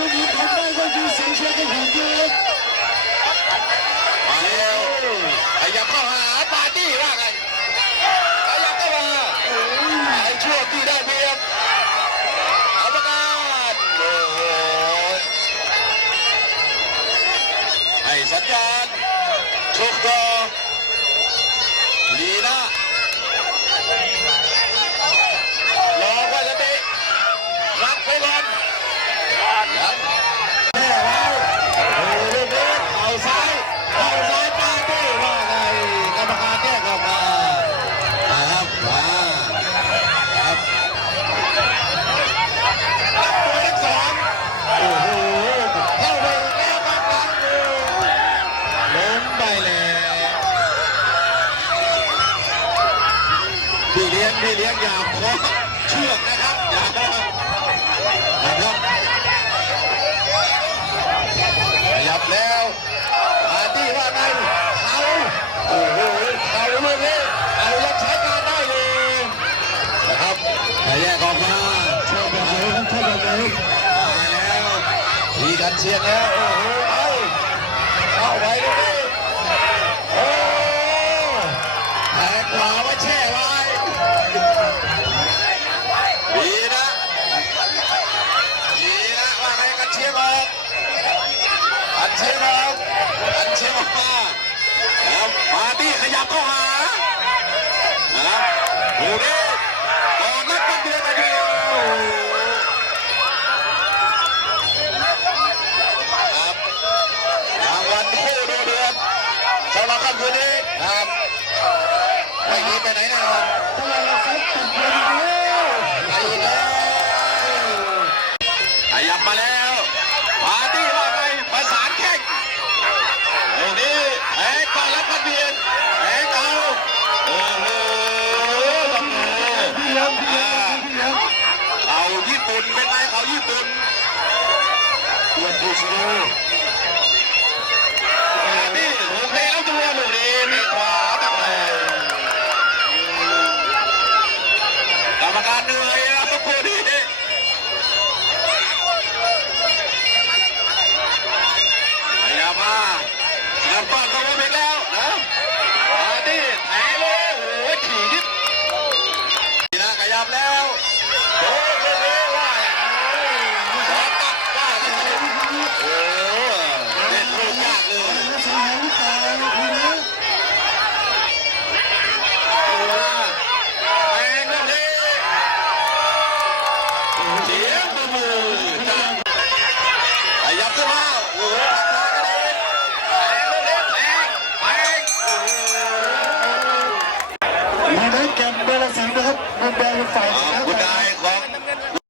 ผู้หญิงทำได้ก็คือเสียงเชียร์กันอย่างเดียวมาแล้วขยับเข้าหาปาร์ตี้ว่าไงขยับเข้ามาไอ้ช่วงที่ได้เปรียบเอาประกันโอ้โหให้สัญญาณชกต่อลีน่า พี่เลี้ยงพี่เลี้ยงอย่าเคาะเชือกนะครับอย่านะครับขยับแล้วปาร์ตี้ว่าไงเขาโอ้โหเขาลูกนี้เอายังใช้การได้เลยนะครับแต่แยกออกมาชอบแบบไหนครับชอบแบบไหนมาแล้วมีกันเชียงแล้วโอ้โหเอาเข้าไปลูกนี้โอ้แทงขวาไว้แช่ไว้ ชียงออกกันเชียงออกกันเชียงออกมาแล้วมาที่ขยับเข้าหานะครับดูดิก่อนนัดกันเดือนกันเดียวครับรางวัลคู่ดูเดือดสำหรับค่ำคืนนี้ครับไม่หนีไปไหนแน่นอน ปุ่นเป็นไงเขาญี่ปุ่นตัวผู้ชนะนี่